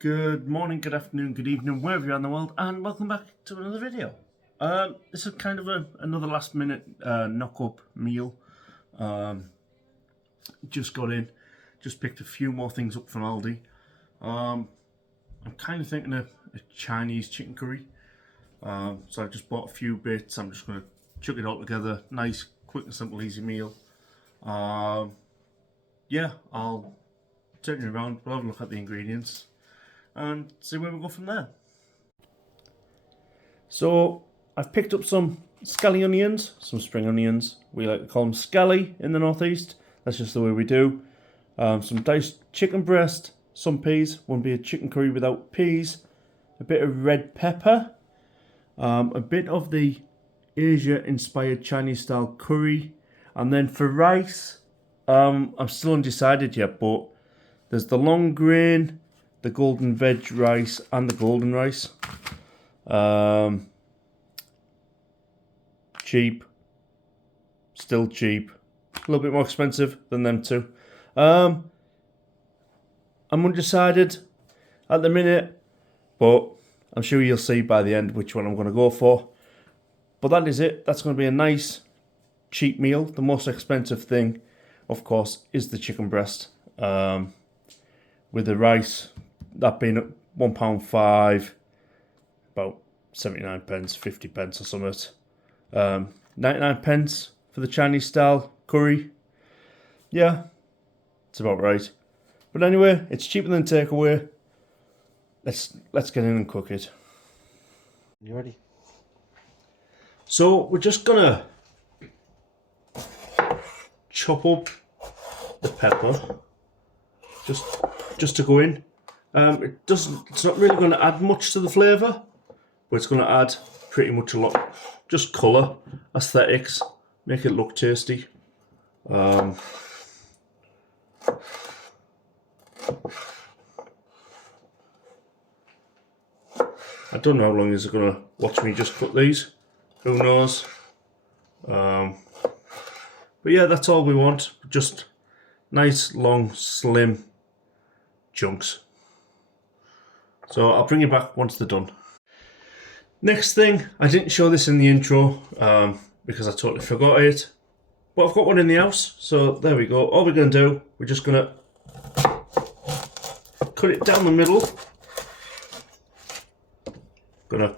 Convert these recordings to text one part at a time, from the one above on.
Good morning, good afternoon, good evening, wherever you are in the world, and welcome back to another video. This is kind of another last minute knock up meal. Just got in, just picked a few more things up from Aldi. I'm kind of thinking of a Chinese chicken curry. So I just bought a few bits. I'm just going to chuck it all together. Nice, quick and simple, easy meal. Yeah, I'll turn you around, we'll have a look at the ingredients and see where we go from there. So I've picked up some scally onions, some spring onions. We like to call them scally in the northeast. That's just the way we do. Some diced chicken breast, some peas. Wouldn't be a chicken curry without peas. A bit of red pepper. A bit of the Asia-inspired Chinese style curry. And then for rice, I'm still undecided yet, but there's the long grain, the golden veg rice, and the golden rice. Cheap. Still cheap. A little bit more expensive than them two. I'm undecided at the minute, but I'm sure you'll see by the end which one I'm going to go for. But that is it. That's going to be a nice, cheap meal. The most expensive thing, of course, is the chicken breast. With the rice, that being £1.5, about 79 pence, 50 pence or something. 99 pence for the Chinese style curry. Yeah, it's about right. But anyway, it's cheaper than takeaway. Let's get in and cook it. You ready? So we're just gonna chop up the pepper, just to go in. It's not really going to add much to the flavour, but it's going to add pretty much a lot. Just colour, aesthetics, make it look tasty. I don't know how long is it going to watch me just cut these. Who knows? But yeah, that's all we want. Just nice, long, slim chunks. So I'll bring you back once they're done. Next thing, I didn't show this in the intro because I totally forgot it. But I've got one in the house, so there we go. All we're going to do, we're just going to cut it down the middle. Going to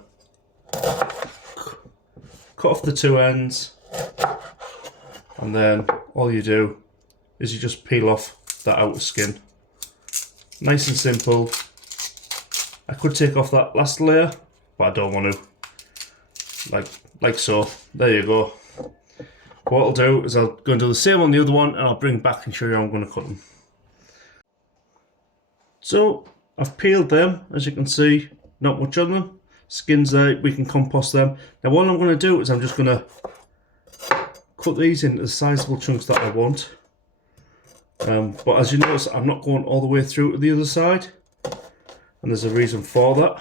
cut off the two ends. And then all you do is you just peel off that outer skin. Nice and simple. I could take off that last layer, but I don't want to. Like so. There you go. What I'll do is I'll go and do the same on the other one, and I'll bring back and show you how I'm going to cut them. So I've peeled them, as you can see. Not much on them. Skins there, we can compost them. Now what I'm going to do is I'm just going to cut these into the sizable chunks that I want. But as you notice, I'm not going all the way through to the other side. And there's a reason for that.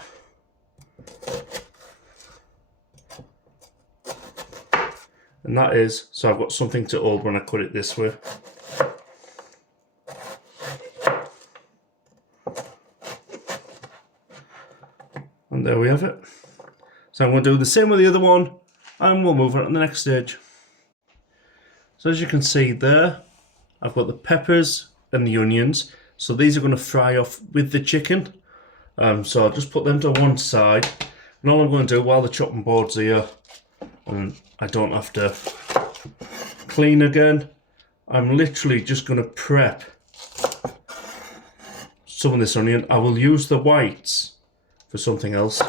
And that is, so I've got something to hold when I cut it this way. And there we have it. So I'm going to do the same with the other one, and we'll move on to the next stage. So as you can see there, I've got the peppers and the onions. So these are going to fry off with the chicken. So I'll just put them to one side. And all I'm going to do while the chopping board's here, and I don't have to clean again, I'm literally just going to prep some of this onion. I will use the whites for something else.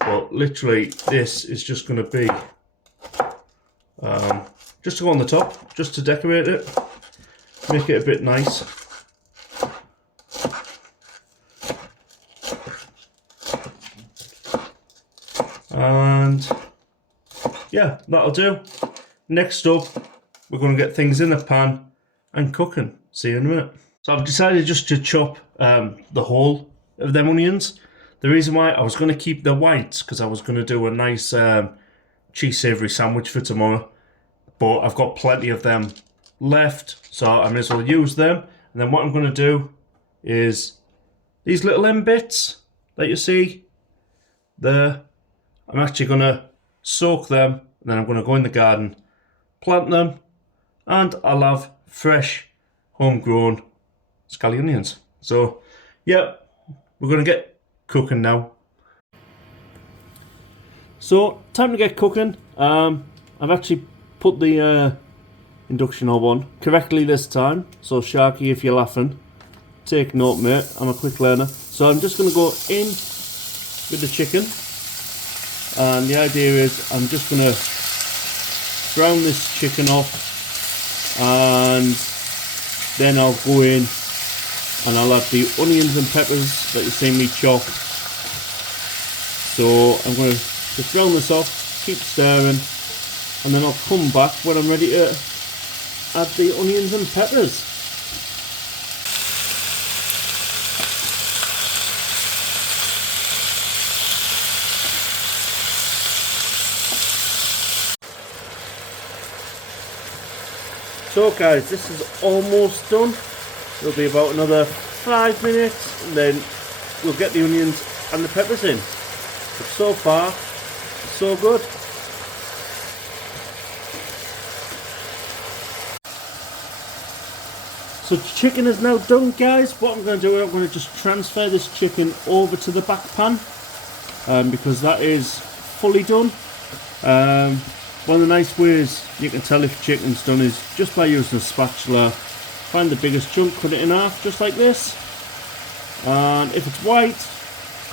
But literally this is just going to be just to go on the top, just to decorate it, make it a bit nice. And yeah, that'll do. Next up, we're going to get things in the pan and cooking. See you in a minute. So I've decided just to chop the whole of them onions. The reason why, I was going to keep the whites because I was going to do a nice cheese savoury sandwich for tomorrow. But I've got plenty of them left, so I may as well use them. And then what I'm going to do is these little end bits that you see there, I'm actually going to soak them, and then I'm going to go in the garden, plant them, and I'll have fresh, homegrown scallions. So, yeah, we're going to get cooking now. So, time to get cooking. I've actually put the induction hob on correctly this time. So, Sharky, if you're laughing, take note, mate. I'm a quick learner. So, I'm just going to go in with the chicken. And the idea is I'm just going to brown this chicken off. And then I'll go in and I'll add the onions and peppers that you see me chop. So I'm going to just brown this off, keep stirring, and then I'll come back when I'm ready to add the onions and peppers. So guys, this is almost done. It'll be about another 5 minutes and then we'll get the onions and the peppers in. But so far, so good. So chicken is now done, guys. What I'm going to do is I'm going to just transfer this chicken over to the back pan because that is fully done. One of the nice ways you can tell if chicken's done is just by using a spatula. Find the biggest chunk, cut it in half, just like this. And if it's white,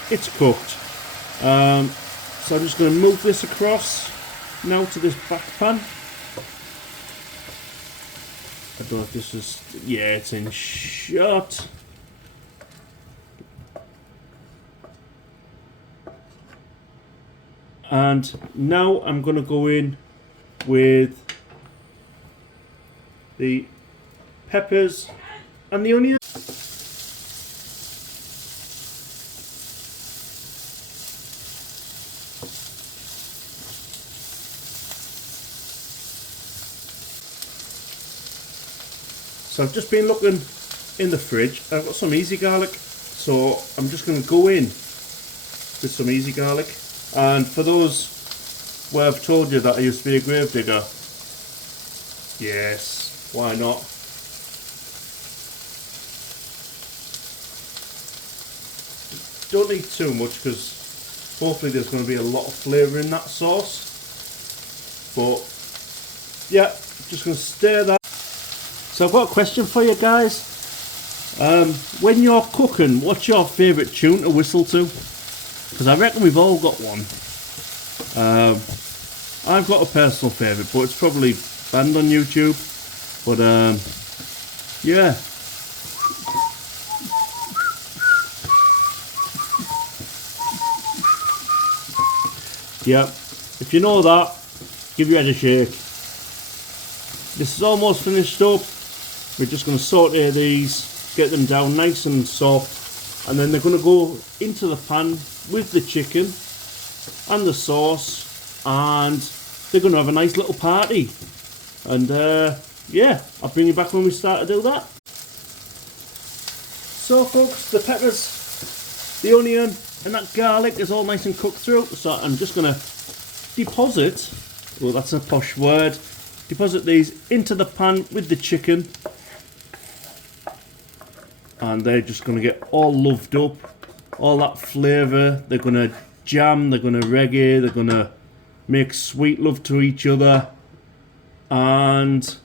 it's cooked. So I'm just going to move this across now to this back pan. I don't know if this is... yeah, it's in shot. And now I'm going to go in with the peppers and the onions. So I've just been looking in the fridge. I've got some easy garlic, so I'm just going to go in with some easy garlic. And for those where I've told you that I used to be a grave digger, yes, why not? Don't need too much because hopefully there's going to be a lot of flavour in that sauce. But yeah, just going to stir that. So I've got a question for you guys. When you're cooking, what's your favourite tune to whistle to? Because I reckon we've all got one. I've got a personal favourite, but it's probably banned on YouTube. But yeah. Yeah, if you know that, give your head a shake. This is almost finished up. We're just going to saute these, get them down nice and soft, and then they're going to go into the pan with the chicken and the sauce, and they're going to have a nice little party. And yeah, I'll bring you back when we start to do that. So folks, the peppers, the onion and that garlic is all nice and cooked through, so I'm just going to deposit, well that's a posh word, deposit these into the pan with the chicken, and they're just going to get all loved up, all that flavour. They're going to jam, they're going to reggae, they're going to make sweet love to each other. And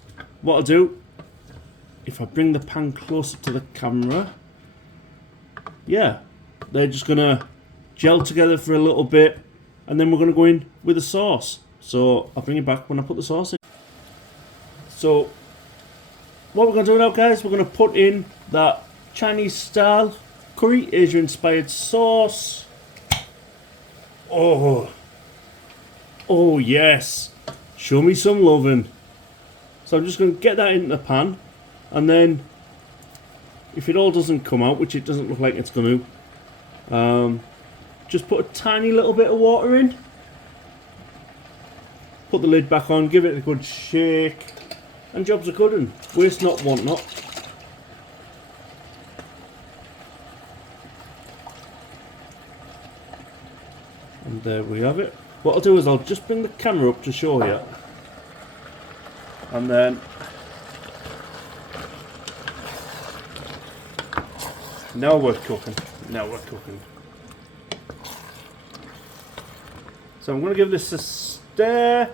what I'll do, if I bring the pan closer to the camera, yeah, they're just going to gel together for a little bit, and then we're going to go in with the sauce. So I'll bring it back when I put the sauce in. So what we're going to do now, guys, we're going to put in that Chinese style curry Asia inspired sauce. Oh yes, show me some loving. So I'm just going to get that into the pan, and then if it all doesn't come out, which it doesn't look like it's going to, just put a tiny little bit of water in, put the lid back on, give it a good shake, and jobs are good, and waste not, want not. And there we have it. What I'll do is I'll just bring the camera up to show you. And then now we're cooking. Now we're cooking. So I'm going to give this a stir,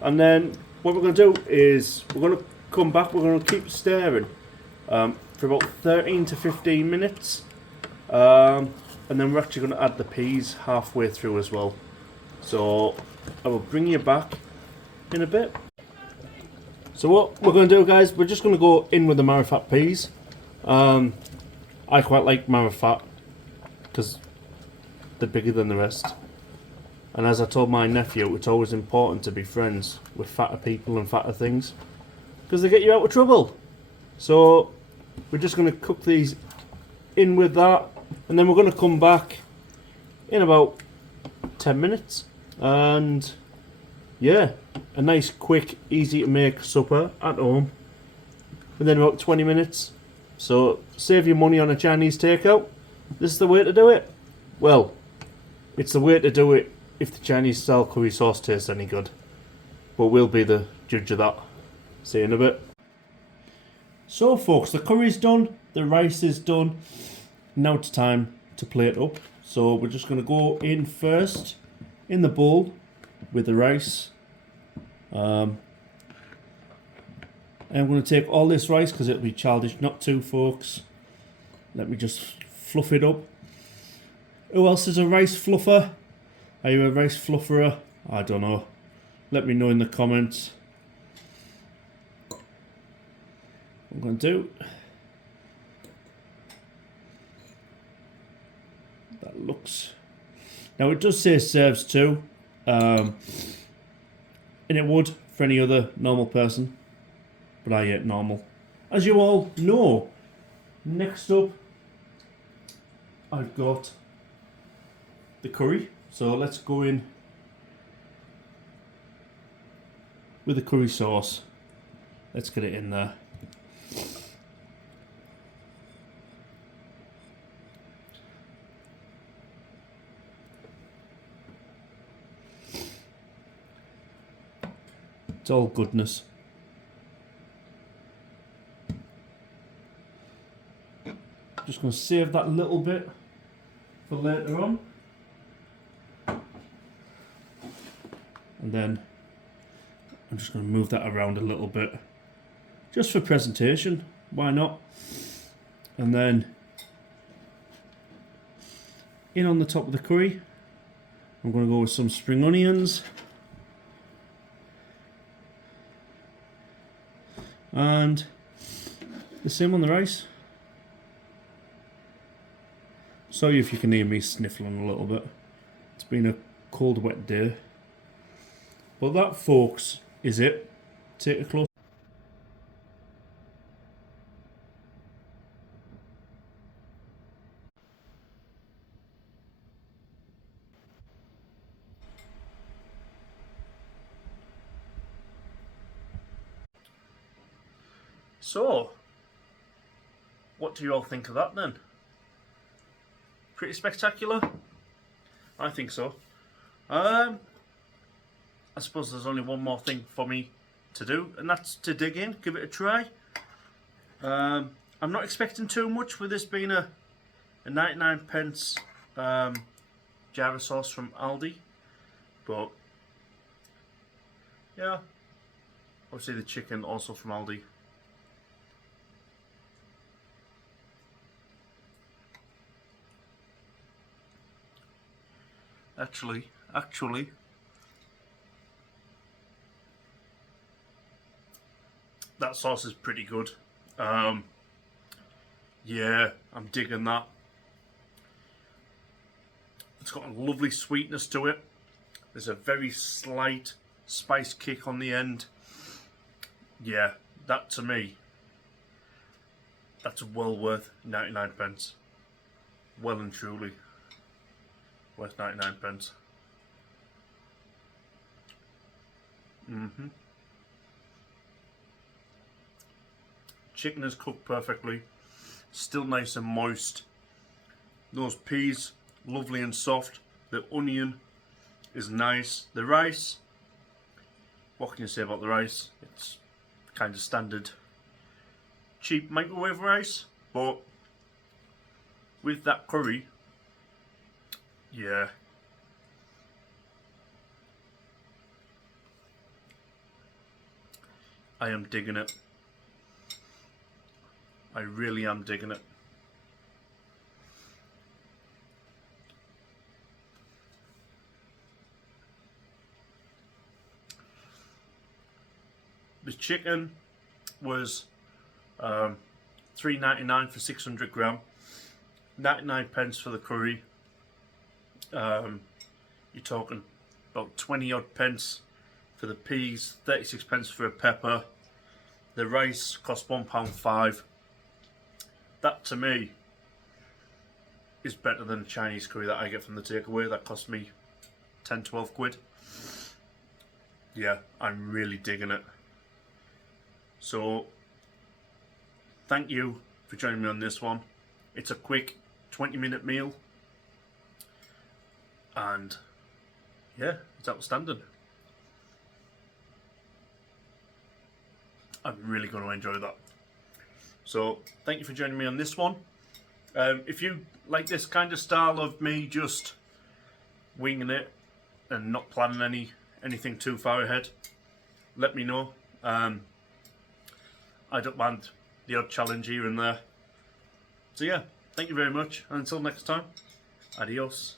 and then what we're going to do is we're going to come back. We're going to keep stirring for about 13 to 15 minutes, and then we're actually going to add the peas halfway through as well. So I will bring you back in a bit. So what we're going to do, guys, we're just going to go in with the marifat peas. I quite like marifat because they're bigger than the rest. And as I told my nephew, it's always important to be friends with fatter people and fatter things because they get you out of trouble. So we're just going to cook these in with that, and then we're going to come back in about 10 minutes. And yeah, a nice, quick, easy to make supper at home within about 20 minutes. So save your money on a Chinese takeout. This is the way to do it. Well, it's the way to do it if the Chinese style curry sauce tastes any good. But we'll be the judge of that. See you in a bit. So folks, the curry's done, the rice is done. Now it's time to plate up. So we're just going to go in first in the bowl with the rice. And I'm going to take all this rice because it'll be childish not to, folks. Let me just fluff it up. Who else is a rice fluffer? Are you a rice flufferer? I don't know. Let me know in the comments. What I'm going to do. That looks... Now it does say serves too. And it would for any other normal person. But I ain't normal. As you all know. Next up, I've got the curry. So let's go in with the curry sauce. Let's get it in there. It's all goodness. Just going to save that little bit for later on. And then I'm just going to move that around a little bit. Just for presentation. Why not? And then in on the top of the curry, I'm going to go with some spring onions. And the same on the rice. Sorry if you can hear me sniffling a little bit. It's been a cold, wet day. But that, folks, is it. Take a close. So, what do you all think of that then? Pretty spectacular? I think so. I suppose there's only one more thing for me to do, and that's to dig in, give it a try. I'm not expecting too much with this being a 99 pence jar of sauce from Aldi, but yeah, obviously the chicken also from Aldi. Actually, that sauce is pretty good. Yeah, I'm digging that. It's got a lovely sweetness to it. There's a very slight spice kick on the end. Yeah, that to me, that's well worth 99 pence. Well and truly worth 99 pence. Chicken is cooked perfectly, still nice and moist. Those peas, lovely and soft. The onion is nice. The rice, what can you say about the rice? It's kind of standard cheap microwave rice, but with that curry, yeah. I am digging it. I really am digging it. The chicken was $3.99 for 600 gram, 99 pence for the curry. You're talking about 20 odd pence for the peas, 36 pence for a pepper. The rice cost £1.05. That to me is better than the Chinese curry that I get from the takeaway. That cost me 10-12 quid. Yeah, I'm really digging it. So, thank you for joining me on this one. It's a quick 20-minute meal. And, yeah, it's outstanding. I'm really going to enjoy that. So, thank you for joining me on this one. If you like this kind of style of me just winging it and not planning anything too far ahead, let me know. I don't mind the odd challenge here and there. So yeah, thank you very much, and until next time, adios.